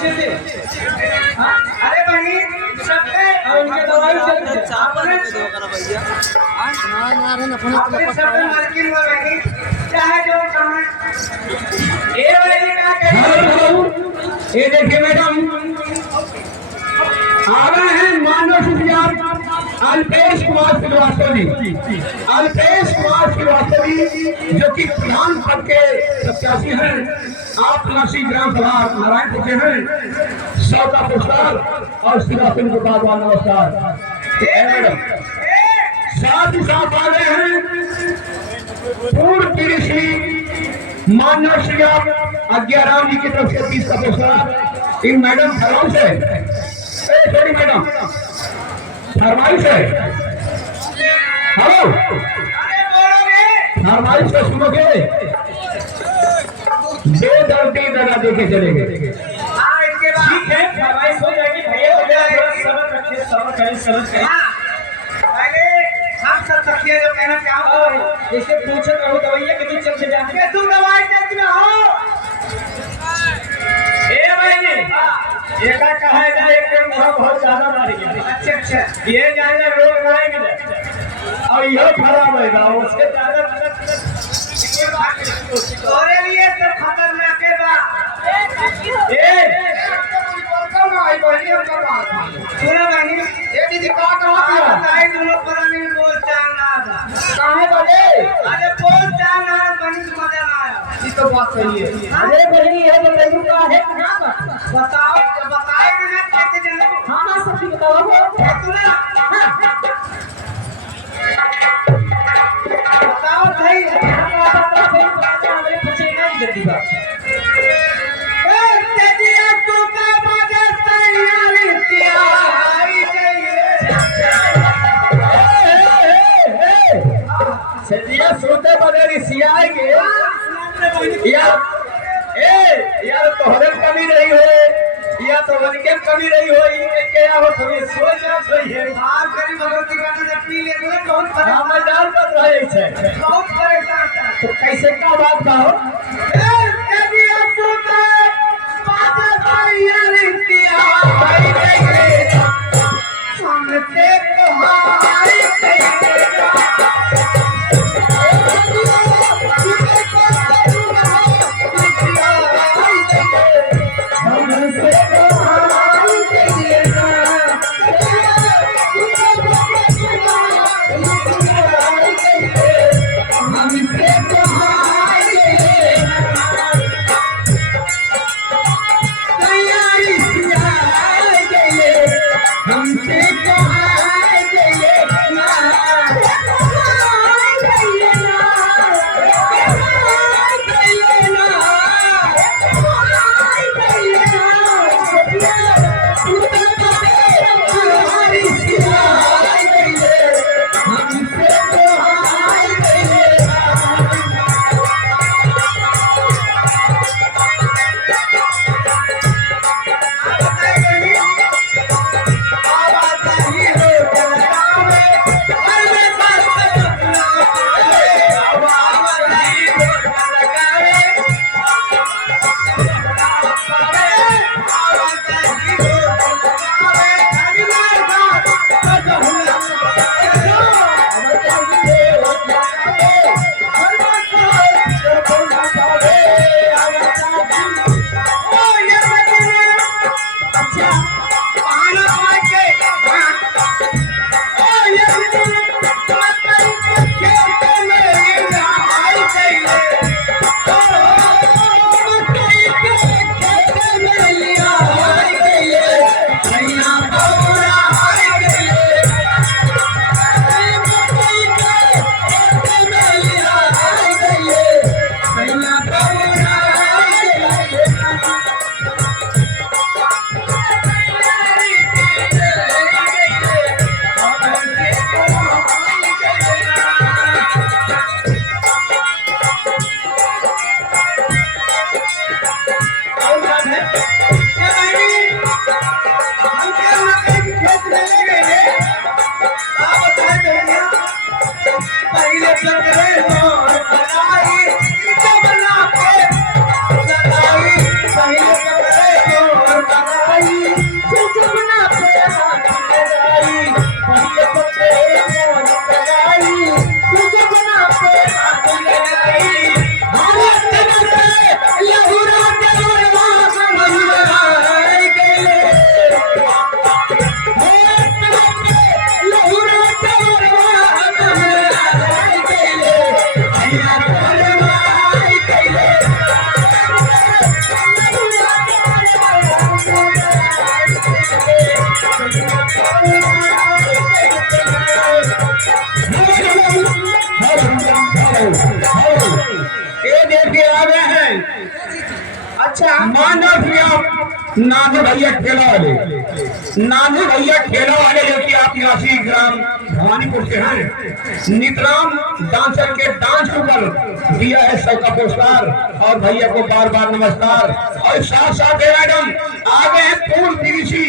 अच्छे से। हाँ अरे बहनी सबके और इनके दवाई चल आपने अपने सब मालकिन हुआ बहनी चाहे जो समय ये वाली क्या करिए। ये देखिए मैडम आ रहे हैं मानव सुखियार अल्पेश कुमार श्रीवास्तव जी। अल्पेश कुमार श्रीवास्तव जी जो कि प्रधान पद के प्रत्याशी हैं आप नसी ग्राम सभा नारायणपुर के हैं। 100 का पुरस्कार और श्रीवास्तव को बाद नमस्कार। साथ ही साथ आ गए हैं पूर्व कृषि मानव श्री आज्ञाराम जी की तरफ से 30 का पुरस्कार इन मैडम खराब से थोड़ी मैडम फरमाइश है। हेलो फरमाइश को सुनोगे दो दर्दी दगा देके चले गए। ठीक है फरमाइश हो जाएगी भैया सबर रखिए सबर करें सबर करें। पहले हम सब सखिया जो कहना चाहो इसे पूछो रहो दवाइयाँ कि तू चल से जाने तू दवाई देती ना हो ए बहनी ये का कहा है एक मुँह बहुत ज्यादा मार गया। अच्छा अच्छा ये जाने रोग आएंगे और यह खराब है उसके ज्यादा तोरे लिए सब खतरनाक है बा ए सुना बहनी ये दीदी कहाँ कहाँ थी बताए तुम लोग पुराने में बोल चालना था कहाँ बने अरे बोल चालना बहनी को मजा ना आया ये तो बात सही है। अरे बहनी ये तो तेरे का है क्या बताओ बताएंगे ना कैसे जाने। हाँ हाँ सच्ची बताओ सुना बताओ सही जल्दी बात सोते बगैर सियाएंगे यार यार तोहरे कमी रही हो या तो उनके कमी रही हो क्या हो कभी सोच रही है बात करी भगवती का पी ले बहुत मजाक कर रहे थे बहुत परेशान था तो कैसे का बात का हो के आ गए हैं। अच्छा मानो कि आप नानू भैया ठेला वाले, नानू भैया ठेला वाले जो कि आप निवासी ग्राम भवानीपुर से हैं। नितराम डांसर के डांस के ऊपर दिया है 100 का पुरस्कार और भैया को बार बार नमस्कार। और साथ साथ मैडम आ गए हैं पूर्ण पीवीसी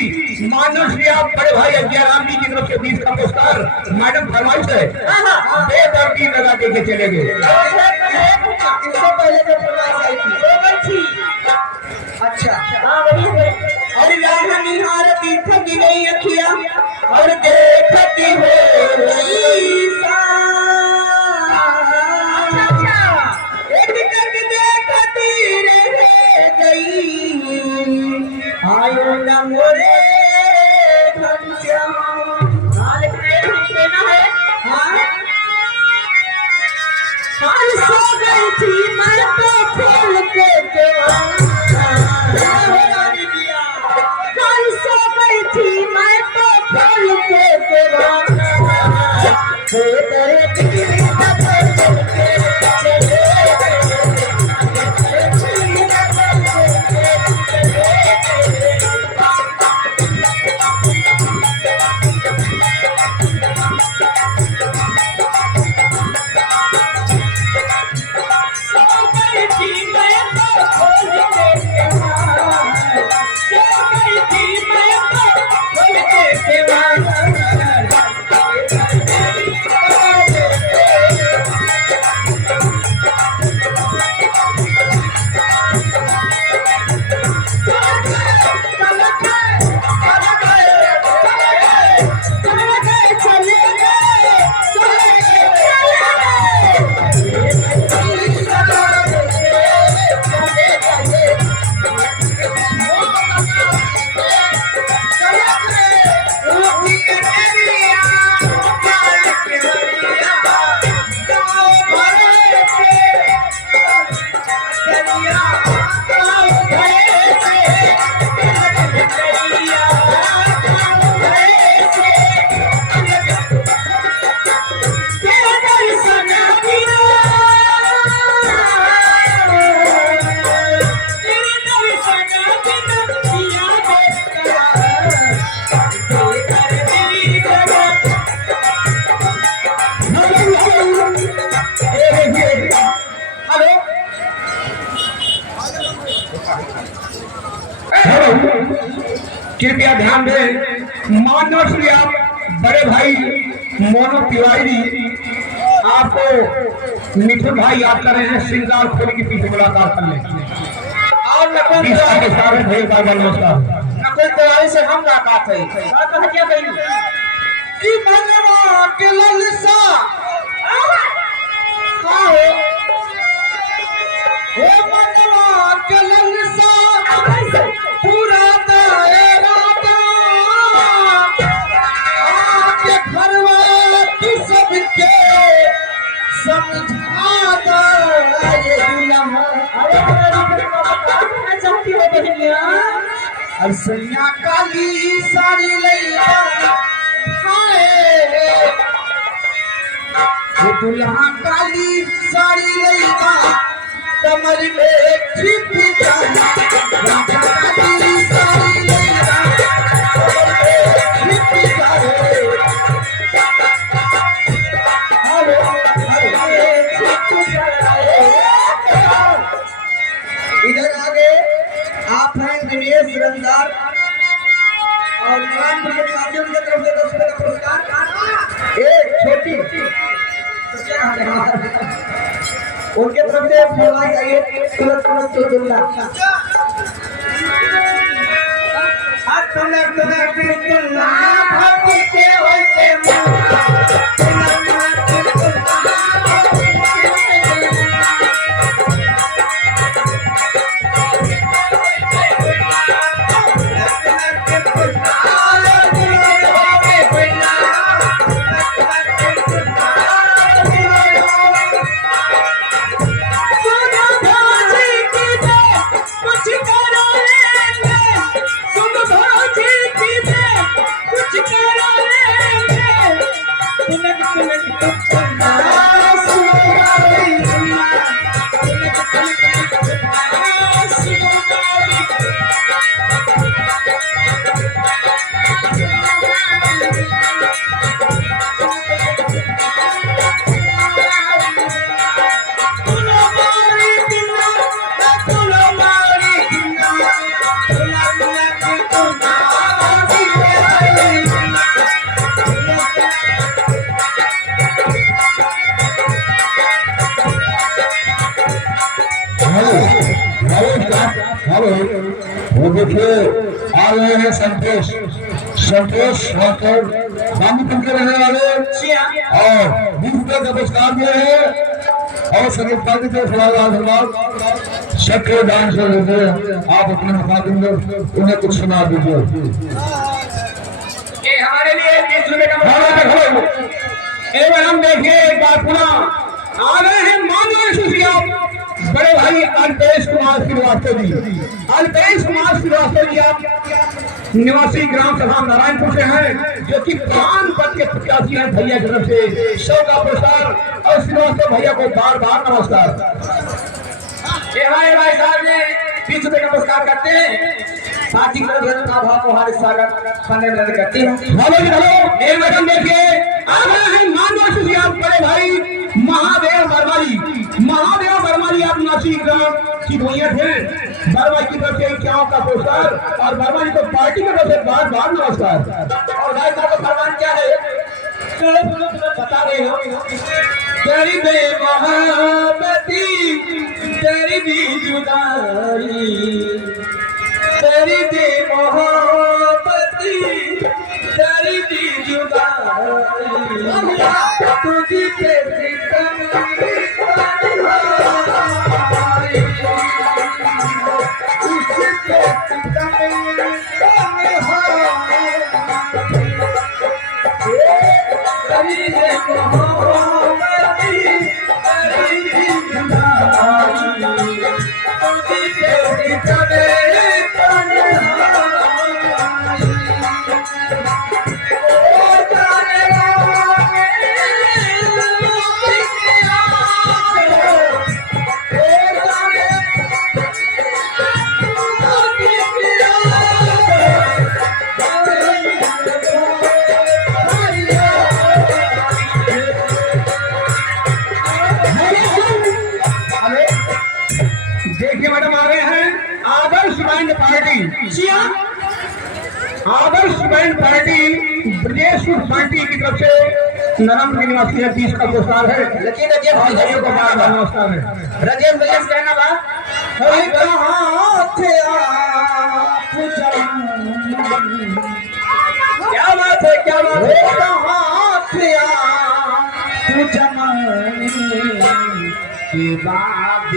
मानो श्री आप बड़े भाई अज्ञाराम जी की तरफ से 20 का पुरस्कार। मैडम फरमाइश है बेदर्दी लगा के चले गए। इससे पहले जो फरमाइश आई थी अच्छा हाँ वही और राह निहारती थकी गई अखियां और देखती हो देखती रह गई आयो न मोरे सो गई थी मैं तो खोल के कल सो गई थी मैं तो खोल के कृपया ध्यान दें मानो श्री आप बड़े भाई मोनू तिवारी आपको मिथुन भाई याद कर रहे हैं। श्रृंगार खोली के पीछे मुलाकात कर लें और नकुल तिवारी से हम मुलाकात है क्या कही कि मनवा के ललसा मनवा के ललसा पूरा दायरा आके घरवा तू सबके समझा ये चाहती हो बहनिया अर्सैया काली साड़ी लैया दुल्हा काली साड़ी लैया कमर में छिप काली साड़ी लैया इधर आगे आप हैं दिनेश रंगदार और नारायण प्रसाद की तरफ से 10 रुपए का पुरस्कार एक छोटी उनके तरफ से फरमाइश आई है तुरंत तुरंत तो जुमला हाथ तुलक तुलना भक्ति के होते वो देखिए आ रहे हैं संतोष राठौर रामपुर के रहने वाले और 20 रुपये का पुरस्कार दिए हैं और संगीत पार्टी के फिलहाल सबके डांस कर देते हैं। आप अपने मुखातिब उन्हें कुछ सुना दीजिए। हमारे लिए 20 रुपये का हम देखिए एक बात सुना आ रहे हैं मानव सुशिया बड़े भाई अल्पेश कुमार श्रीवास्तव जी आप निवासी ग्राम सभा नारायणपुर से हैं जो कि प्रधान पद के प्रत्याशी हैं। भैया की तरफ से 100 का पुरस्कार और श्रीवास्तव भैया को बार बार नमस्कार। हमारे भाई साहब ने 20 रुपये का पुरस्कार करते हैं। पार्टी की तरफ से भाव हार्दिक स्वागत करते हैं। हेलो मैडम देखिए आ रहे हैं मानव सुशिया बड़े भाई महादेव वर्मा जी आप नासी ग्राम की भैया थे। वर्मा की तरफ से 51 का पुरस्कार और वर्मा जी को पार्टी की तरफ से बार बार नमस्कार। और भाई साहब का फरमान क्या है बता रहे हो? तेरी बेमहाबती तेरी भी जुदाई तेरी बेमहाबती तेरी भी जुदाई तुझी के आदर्श बैंड पार्टी ब्रजेश पार्टी की तरफ से नरम निवासी है 30 का पुरस्कार है। लेकिन को नमस्कार है। रजेश कहना बा क्या बात है की बात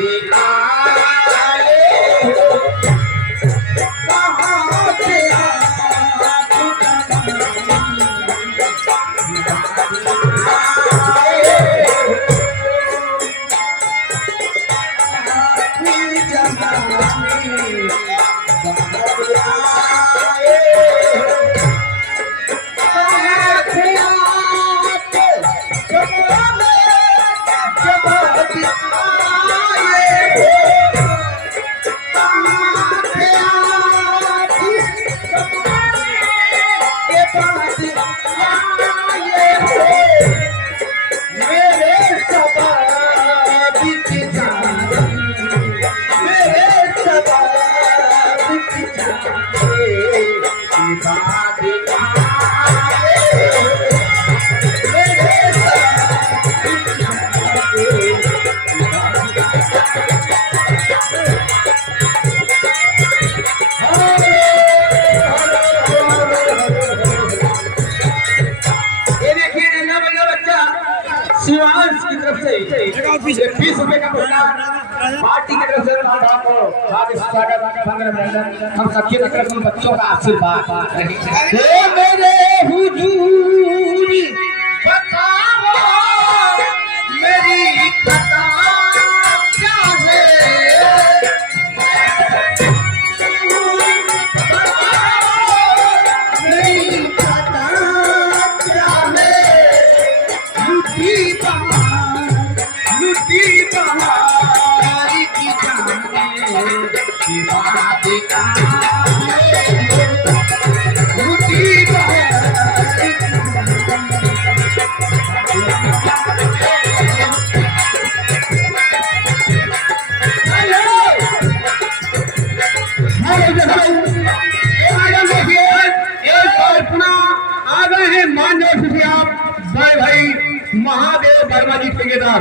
शिवांश की तरफ से 20 रुपए का पुरस्कार पार्टी की तरफ से स्वागत हम सबकी तरफ उन बच्चों का आशीर्वाद मेरे हुजूर बताओ मेरी खता क्या है मेरी खता क्या है लुटी बहार की जाने की बात महादेव वर्मा जी ठेकेदार,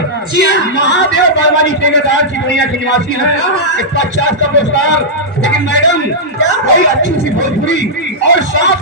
महादेव वर्मा जी ठेकेदार चिड़ैया के निवासी हैं। 50 का पुरस्कार। लेकिन मैडम कोई अच्छी सी भोजपुरी और साथ